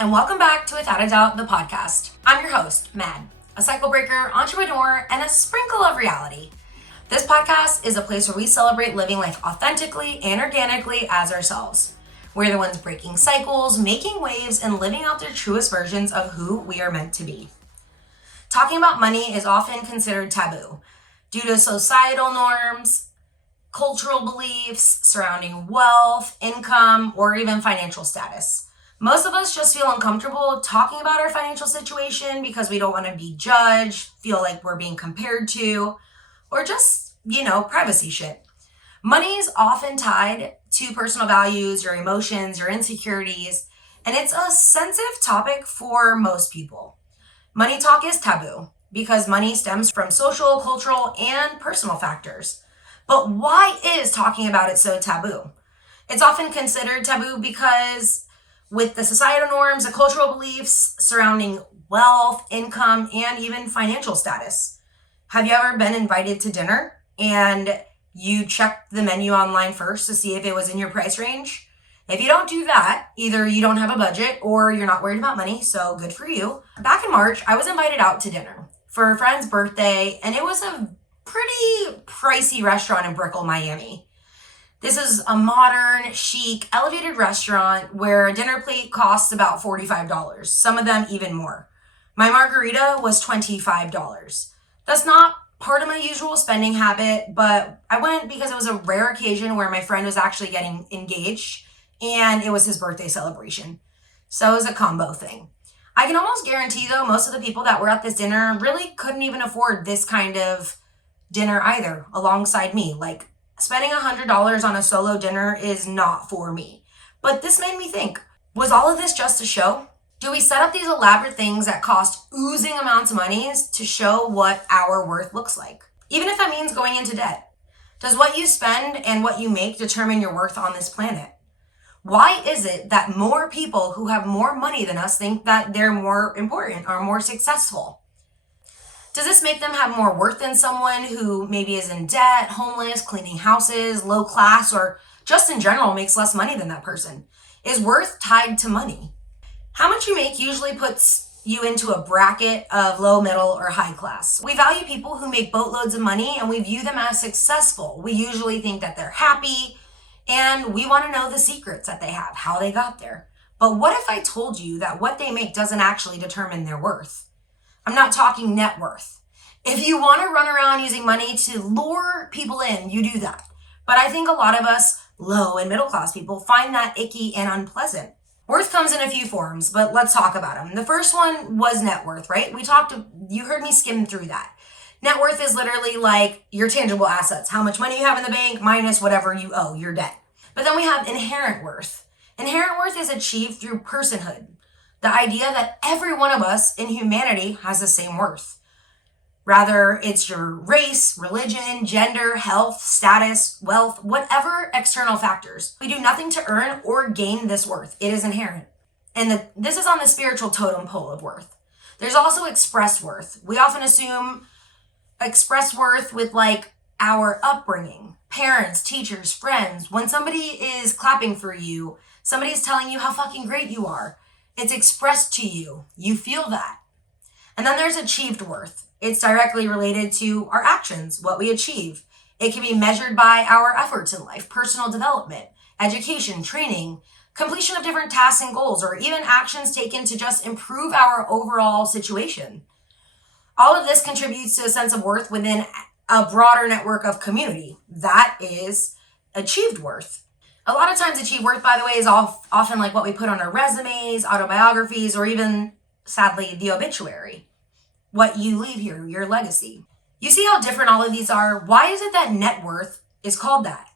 and welcome back to Without a Doubt, the podcast. I'm your host, Mad, a cyclebreaker, entrepreneur, and a sprinkle of reality. This podcast is a place where we celebrate living life authentically and organically as ourselves. We're the ones breaking cycles, making waves, and living out their truest versions of who we are meant to be. Talking about money is often considered taboo due to societal norms, cultural beliefs surrounding wealth, income, or even financial status. Most of us just feel uncomfortable talking about our financial situation because we don't want to be judged, feel like we're being compared to, or just, privacy shit. Money is often tied to personal values, your emotions, your insecurities, and it's a sensitive topic for most people. Money talk is taboo because money stems from social, cultural, and personal factors. But why is talking about it so taboo? It's often considered taboo because with the societal norms, the cultural beliefs surrounding wealth, income, and even financial status. Have you ever been invited to dinner and you checked the menu online first to see if it was in your price range? If you don't do that, either you don't have a budget or you're not worried about money, so good for you. Back in March, I was invited out to dinner for a friend's birthday, and it was a pretty pricey restaurant in Brickell, Miami. This is a modern, chic, elevated restaurant where a dinner plate costs about $45, some of them even more. My margarita was $25. That's not part of my usual spending habit, but I went because it was a rare occasion where my friend was actually getting engaged and it was his birthday celebration. So it was a combo thing. I can almost guarantee though, most of the people that were at this dinner really couldn't even afford this kind of dinner either alongside me. Like, spending $100 on a solo dinner is not for me. But this made me think, was all of this just a show? Do we set up these elaborate things that cost oozing amounts of money to show what our worth looks like? Even if that means going into debt. Does what you spend and what you make determine your worth on this planet? Why is it that more people who have more money than us think that they're more important or more successful? Does this make them have more worth than someone who maybe is in debt, homeless, cleaning houses, low class, or just in general makes less money than that person? Is worth tied to money? How much you make usually puts you into a bracket of low, middle, or high class. We value people who make boatloads of money and we view them as successful. We usually think that they're happy and we want to know the secrets that they have, how they got there. But what if I told you that what they make doesn't actually determine their worth? I'm not talking net worth. If you want to run around using money to lure people in, you do that. But I think a lot of us low and middle class people find that icky and unpleasant. Worth comes in a few forms, but let's talk about them. The first one was net worth, right? You heard me skim through that. Net worth is literally like your tangible assets, how much money you have in the bank minus whatever you owe, your debt. But then we have inherent worth. Inherent worth is achieved through personhood. The idea that every one of us in humanity has the same worth. Rather, it's your race, religion, gender, health, status, wealth, whatever external factors. We do nothing to earn or gain this worth. It is inherent. And this is on the spiritual totem pole of worth. There's also express worth. We often assume express worth with like our upbringing, parents, teachers, friends. When somebody is clapping for you, somebody's telling you how fucking great you are. It's expressed to you. You feel that. And then there's achieved worth. It's directly related to our actions, what we achieve. It can be measured by our efforts in life, personal development, education, training, completion of different tasks and goals, or even actions taken to just improve our overall situation. All of this contributes to a sense of worth within a broader network of community. That is achieved worth. A lot of times achieved worth, by the way, is often like what we put on our resumes, autobiographies, or even, sadly, the obituary. What you leave here, your legacy. You see how different all of these are? Why is it that net worth is called that?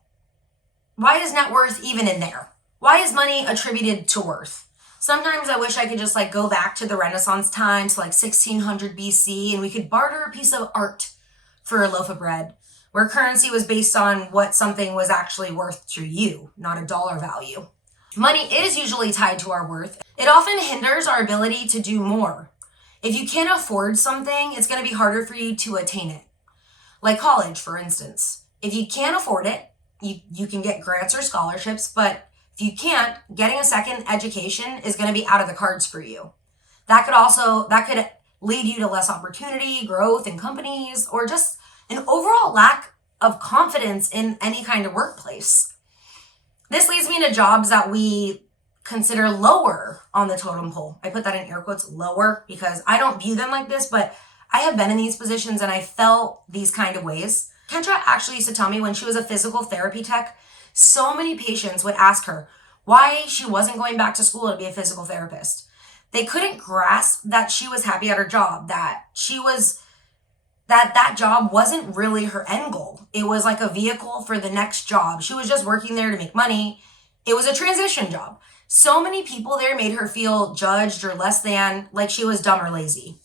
Why is net worth even in there? Why is money attributed to worth? Sometimes I wish I could just go back to the Renaissance times, 1600 BC, and we could barter a piece of art for a loaf of bread, where currency was based on what something was actually worth to you, not a dollar value. Money is usually tied to our worth. It often hinders our ability to do more. If you can't afford something, it's going to be harder for you to attain it. Like college, for instance. If you can't afford it, you can get grants or scholarships, but If you can't, getting a second education is going to be out of the cards for you. That could lead you to less opportunity, growth in companies, or just an overall lack of confidence in any kind of workplace. This leads me to jobs that we consider lower on the totem pole. I put that in air quotes, lower, because I don't view them like this, but I have been in these positions and I felt these kind of ways. Kendra actually used to tell me when she was a physical therapy tech, so many patients would ask her why she wasn't going back to school to be a physical therapist. They couldn't grasp that she was happy at her job, that job wasn't really her end goal. It was like a vehicle for the next job. She was just working there to make money. It was a transition job. So many people there made her feel judged or less than, like she was dumb or lazy.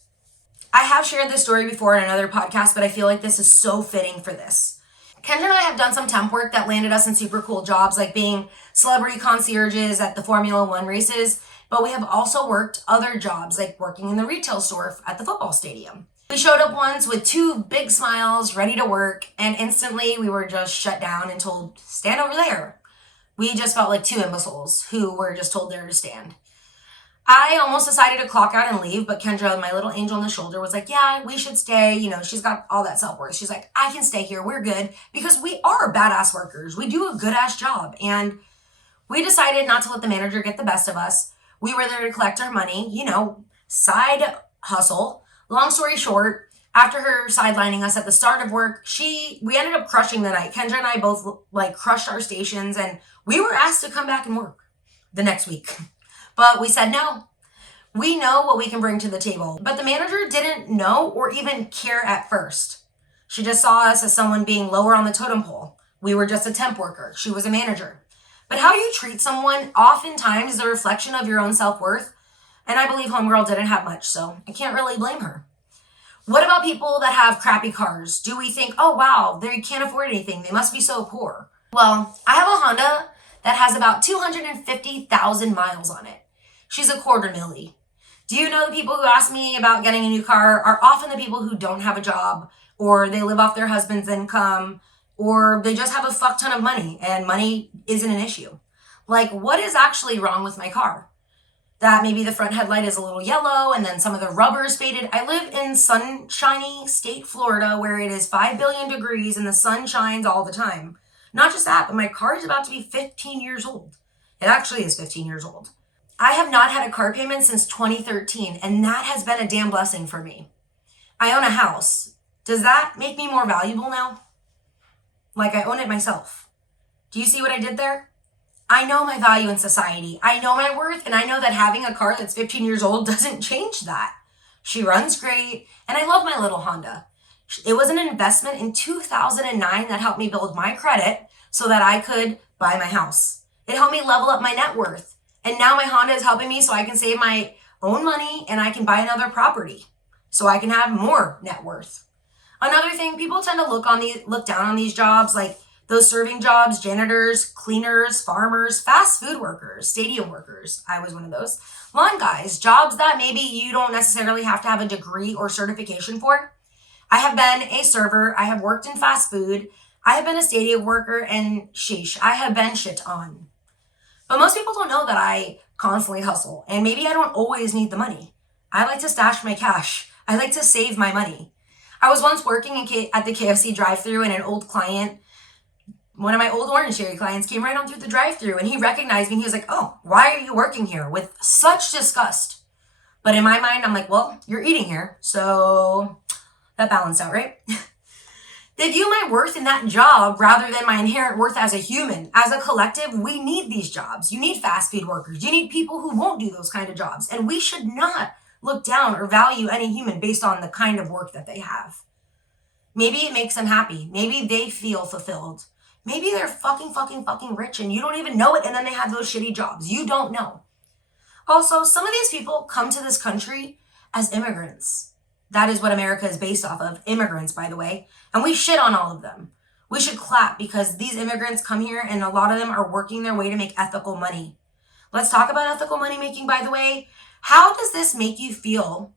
I have shared this story before in another podcast, but I feel like this is so fitting for this. Kendra and I have done some temp work that landed us in super cool jobs, like being celebrity concierges at the Formula One races, but we have also worked other jobs, like working in the retail store at the football stadium. We showed up once with 2 big smiles, ready to work, and instantly we were just shut down and told, stand over there. We just felt like 2 imbeciles who were just told there to stand. I almost decided to clock out and leave, but Kendra, my little angel on the shoulder, was like, yeah, we should stay. You know, she's got all that self-worth. She's like, I can stay here. We're good, because we are badass workers. We do a good ass job. And we decided not to let the manager get the best of us. We were there to collect our money, side hustle. Long story short, after her sidelining us at the start of work, we ended up crushing the night. Kendra and I both crushed our stations, and we were asked to come back and work the next week. But we said no. We know what we can bring to the table. But the manager didn't know or even care at first. She just saw us as someone being lower on the totem pole. We were just a temp worker. She was a manager. But how you treat someone oftentimes is a reflection of your own self-worth. And I believe Homegirl didn't have much, so I can't really blame her. What about people that have crappy cars? Do we think, oh wow, they can't afford anything, they must be so poor? Well, I have a Honda that has about 250,000 miles on it. She's a quarter milli. Do you know the people who ask me about getting a new car are often the people who don't have a job, or they live off their husband's income, or they just have a fuck ton of money and money isn't an issue. Like, what is actually wrong with my car? That maybe the front headlight is a little yellow and then some of the rubber is faded. I live in sunshiny state Florida where it is 5 billion degrees and the sun shines all the time. Not just that, but my car is about to be 15 years old. It actually is 15 years old. I have not had a car payment since 2013, and that has been a damn blessing for me. I own a house. Does that make me more valuable now? Like, I own it myself. Do you see what I did there? I know my value in society. I know my worth, and I know that having a car that's 15 years old doesn't change that. She runs great, and I love my little Honda. It was an investment in 2009 that helped me build my credit so that I could buy my house. It helped me level up my net worth. And now my Honda is helping me so I can save my own money and I can buy another property so I can have more net worth. Another thing, people tend to look down on these jobs, like those serving jobs, janitors, cleaners, farmers, fast food workers, stadium workers. I was one of those. Lawn guys, jobs that maybe you don't necessarily have to have a degree or certification for. I have been a server. I have worked in fast food. I have been a stadium worker, and sheesh, I have been shit on. But most people don't know that I constantly hustle, and maybe I don't always need the money. I like to stash my cash. I like to save my money. I was once working at the KFC drive-thru, and one of my old Orange Theory clients came right on through the drive-thru, and he recognized me, and he was like, oh, why are you working here? With such disgust. But in my mind, I'm like, well, you're eating here, so that balanced out, right? They view my worth in that job rather than my inherent worth as a human. As a collective, we need these jobs. You need fast food workers. You need people who won't do those kind of jobs. And we should not look down or value any human based on the kind of work that they have. Maybe it makes them happy. Maybe they feel fulfilled. Maybe they're fucking rich and you don't even know it, and then they have those shitty jobs. You don't know. Also, some of these people come to this country as immigrants. That is what America is based off of. Immigrants, by the way. And we shit on all of them. We should clap because these immigrants come here and a lot of them are working their way to make ethical money. Let's talk about ethical money making, by the way. How does this make you feel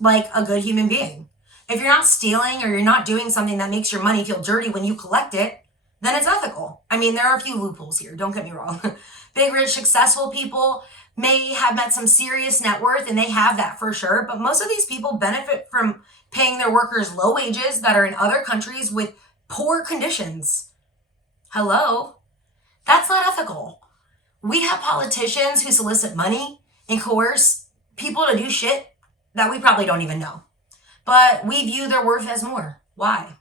like a good human being? If you're not stealing or you're not doing something that makes your money feel dirty when you collect it, then it's ethical. I mean, there are a few loopholes here, don't get me wrong. Big, rich, successful people may have met some serious net worth, and they have that for sure, but most of these people benefit from paying their workers low wages that are in other countries with poor conditions. Hello? That's not ethical. We have politicians who solicit money and coerce people to do shit that we probably don't even know. But we view their worth as more. Why?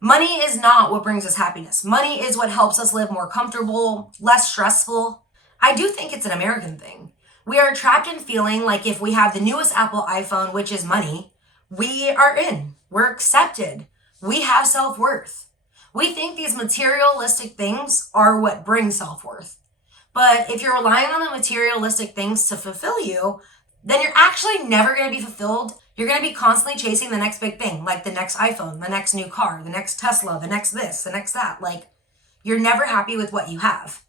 Money is not what brings us happiness. Money is what helps us live more comfortable, less stressful. I do think it's an American thing. We are trapped in feeling like if we have the newest Apple iPhone, which is money, we are in. We're accepted. We have self-worth. We think these materialistic things are what bring self-worth. But if you're relying on the materialistic things to fulfill you, then you're actually never going to be fulfilled. You're going to be constantly chasing the next big thing, like the next iPhone, the next new car, the next Tesla, the next this, the next that. Like, you're never happy with what you have.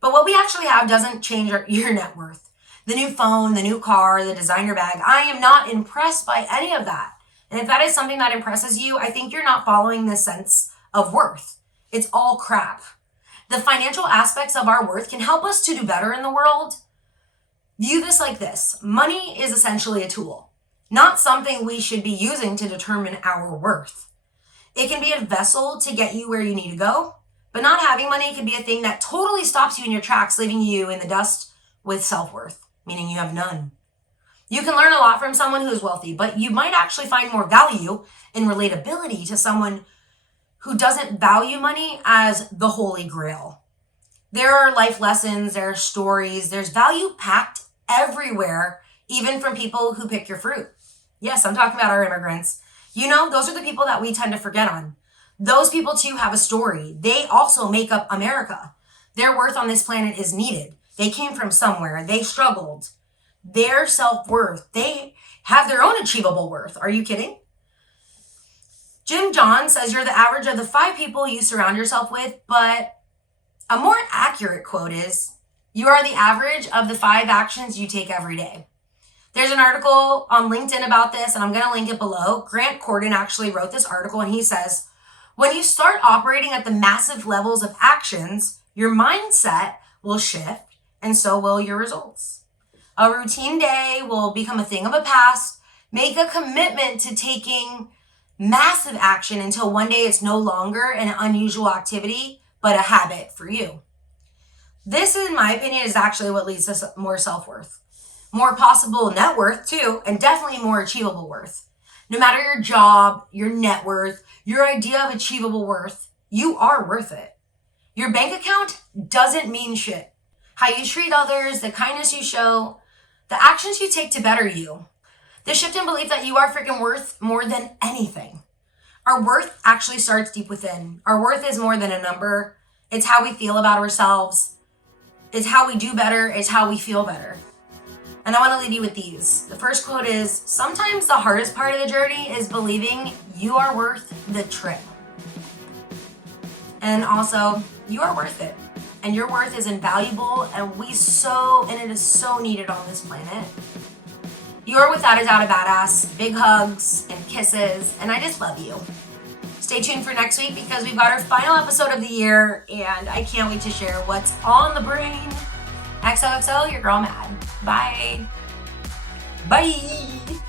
But what we actually have doesn't change your net worth. The new phone, the new car, the designer bag, I am not impressed by any of that. And if that is something that impresses you, I think you're not following the sense of worth. It's all crap. The financial aspects of our worth can help us to do better in the world. View this like this. Money is essentially a tool, not something we should be using to determine our worth. It can be a vessel to get you where you need to go, but not having money can be a thing that totally stops you in your tracks, leaving you in the dust with self-worth, meaning you have none. You can learn a lot from someone who is wealthy, but you might actually find more value in relatability to someone who doesn't value money as the holy grail. There are life lessons, there are stories, there's value packed everywhere, even from people who pick your fruit. Yes, I'm talking about our immigrants. You know, those are the people that we tend to forget on. Those people too have a story. They also make up America. Their worth on this planet is needed. They came from somewhere. They struggled. Their self-worth, they have their own achievable worth. Are you kidding? Jim John says you're the average of the 5 people you surround yourself with, but a more accurate quote is, you are the average of the 5 actions you take every day. There's an article on LinkedIn about this, and I'm going to link it below. Grant Corden actually wrote this article, and he says, when you start operating at the massive levels of actions, your mindset will shift, and so will your results. A routine day will become a thing of the past. Make a commitment to taking massive action until one day it's no longer an unusual activity, but a habit for you. This, in my opinion, is actually what leads to more self-worth. More possible net worth, too, and definitely more achievable worth. No matter your job, your net worth, your idea of achievable worth, you are worth it. Your bank account doesn't mean shit. How you treat others, the kindness you show, the actions you take to better you. The shift in belief that you are freaking worth more than anything. Our worth actually starts deep within. Our worth is more than a number. It's how we feel about ourselves. It's how we do better. It's how we feel better. And I want to leave you with these. The first quote is, sometimes the hardest part of the journey is believing you are worth the trip. And also, you are worth it. And your worth is invaluable, and it is so needed on this planet. You are without a doubt a badass. Big hugs and kisses, and I just love you. Stay tuned for next week because we've got our final episode of the year, and I can't wait to share what's on the brain. XOXO, your girl Mad. Bye. Bye.